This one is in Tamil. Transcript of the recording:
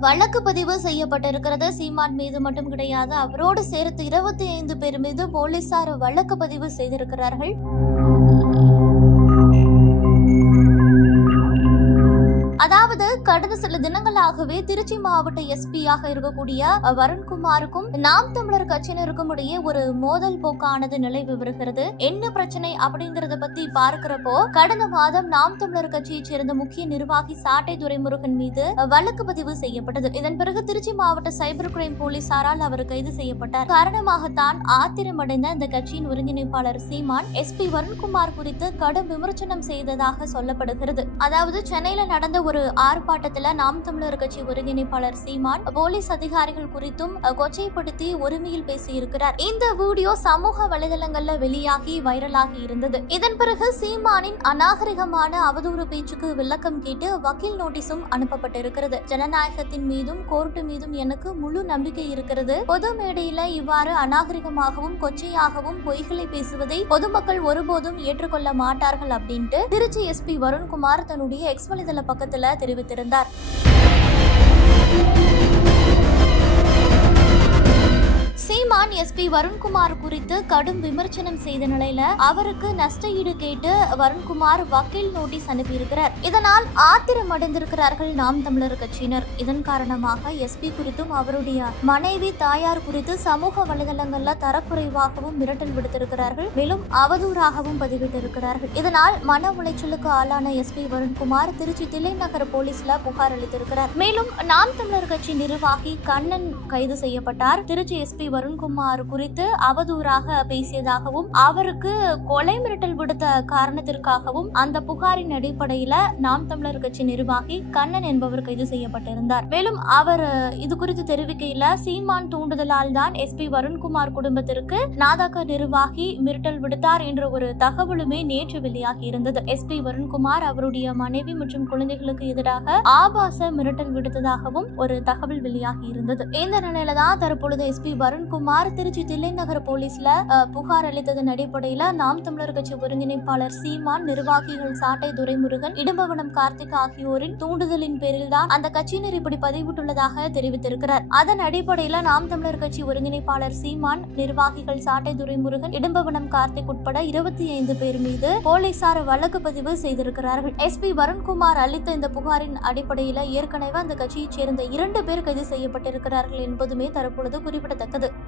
வழக்கு பதிவு செய்யப்பட்டிருக்கிறது. சீமான் மீது மட்டும் கிடையாது அவரோடு சேர்த்து இருபத்தி ஐந்து பேர் மீது போலீசார் வழக்கு பதிவு செய்திருக்கிறார்கள். அதாவது கடந்த சில தினங்களாகவே திருச்சி மாவட்ட எஸ்பியாக இருக்கக்கூடிய வருண்குமாருக்கும் நாம் தமிழர் கட்சியினருக்கும் இடையே ஒரு மோதல் போக்கானது நிலவி வருகிறது. என்ன பிரச்சனை அப்படிங்கறத பத்தி பார்க்கிறப்போ கடந்த மாதம் நாம் தமிழர் கட்சியைச் சேர்ந்த முக்கிய நிர்வாகி சாட்டை துரைமுருகன் மீது வழக்கு பதிவு செய்யப்பட்டது. இதன் பிறகு திருச்சி மாவட்ட சைபர் கிரைம் போலீசாரால் அவர் கைது செய்யப்பட்டார். காரணமாகத்தான் ஆத்திரமடைந்த இந்த கட்சியின் ஒருங்கிணைப்பாளர் சீமான் எஸ்பி வருண்குமார் குறித்து கடும் விமர்சனம் செய்ததாக சொல்லப்படுகிறது. அதாவது சென்னையில நடந்த ஒரு ஆர்ப்பாட்டத்துல நாம் தமிழர் கட்சி ஒருங்கிணைப்பாளர் சீமான் போலீஸ் அதிகாரிகள் குறித்தும் கொச்சைப்படுத்தி ஒருமையில் பேசியிருக்கிறார். இந்த வீடியோ சமூக வலைதளங்கள்ல வெளியாகி வைரலாகி இருந்தது. இதன் பிறகு சீமானின் அநாகரிகமான அவதூறு பேச்சுக்கு விளக்கம் கேட்டு வக்கீல் நோட்டீஸும் அனுப்பப்பட்டிருக்கிறது. ஜனநாயகத்தின் மீதும் கோர்ட்டு மீதும் எனக்கு முழு நம்பிக்கை இருக்கிறது. பொது மேடையில இவ்வாறு அநாகரிகமாகவும் கொச்சையாகவும் பொய்களை பேசுவதை பொதுமக்கள் ஒருபோதும் ஏற்றுக்கொள்ள மாட்டார்கள் அப்படின்ட்டு திருச்சி எஸ்பி வருண்குமார் தன்னுடைய எக்ஸ் வலைதள பக்கத்துல தெரிவித்திருந்தார். சீமான் எஸ்பி வருண்குமார் குறித்து கடும் விமர்சனம் செய்த நிலையில அவருக்கு நஷ்ட ஈடு கேட்டு வருண்குமார் வக்கீல் நோட்டீஸ் அனுப்பியிருக்கிறார். இதனால் ஆத்திரம் அடைந்திருக்கிறார்கள் நாம் தமிழர் கட்சியினர். இதன் காரணமாக எஸ்பி குறித்தும் அவருடைய மனைவி தாயார் குறித்து சமூக வலைதளங்கள்ல தரக்குறைவாகவும் மிரட்டல் விடுத்திருக்கிறார்கள். மேலும் அவதூறாகவும் பதிவிட்டிருக்கிறார்கள். இதனால் மன உளைச்சலுக்கு ஆளான எஸ்பி வருண்குமார் திருச்சி தில்லைநகர் போலீஸ்ல புகார் அளித்திருக்கிறார். மேலும் நாம் தமிழர் கட்சி நிர்வாகி கண்ணன் கைது செய்யப்பட்டார். திருச்சி எஸ்பி வருண்குமார் குறித்து அவதூறாக பேசியதாகவும் அவருக்கு கொலை மிரட்டல் விடுத்த காரணத்திற்காகவும் அந்த புகாரின் அடிப்படையில நாம் தமிழர் கட்சி நிர்வாகி கண்ணன் என்பவர் கைது செய்யப்பட்டிருந்தார். மேலும் அவர் இது குறித்து தெரிவிக்கையில சீமான் தூண்டுதலால் தான் எஸ்பி வருண்குமார் குடும்பத்திற்கு நாதக நிர்வாகி மிரட்டல் விடுத்தார் என்ற ஒரு தகவலுமே நேற்று வெளியாகி இருந்தது. எஸ்பி வருண்குமார் அவருடைய மனைவி மற்றும் குழந்தைகளுக்கு எதிராக ஆபாச மிரட்டல் விடுத்ததாகவும் ஒரு தகவல் வெளியாகி இருந்தது. இந்த நிலையில தான் தற்பொழுது எஸ்பி வருண்குமார் திருச்சி தில்லைநகர் போலீஸ்ல புகார் அளித்ததன் அடிப்படையில நாம் தமிழர் கட்சி ஒருங்கிணைப்பாளர் சீமான் நிர்வாகிகள் சாட்டை துரைமுருகன் இடும்பவனம் கார்த்திக் ஆகியோரின் தூண்டுதலின் பேரில் தான் அந்த கட்சியினர் இப்படி பதிவிட்டுள்ளதாக தெரிவித்திருக்கிறார். அதன் அடிப்படையில நாம் தமிழர் கட்சி ஒருங்கிணைப்பாளர் சீமான் நிர்வாகிகள் சாட்டை துரைமுருகன் இடும்பவனம் கார்த்திக் உட்பட இருபத்தி ஐந்து பேர் மீது போலீசார் வழக்கு பதிவு செய்திருக்கிறார்கள். எஸ்பி வருண்குமார் அளித்த இந்த புகாரின் அடிப்படையில ஏற்கனவே அந்த கட்சியைச் சேர்ந்த இரண்டு பேர் கைது செய்யப்பட்டிருக்கிறார்கள் என்பதுமே தற்பொழுது குறிப்பிடத்தக்கது.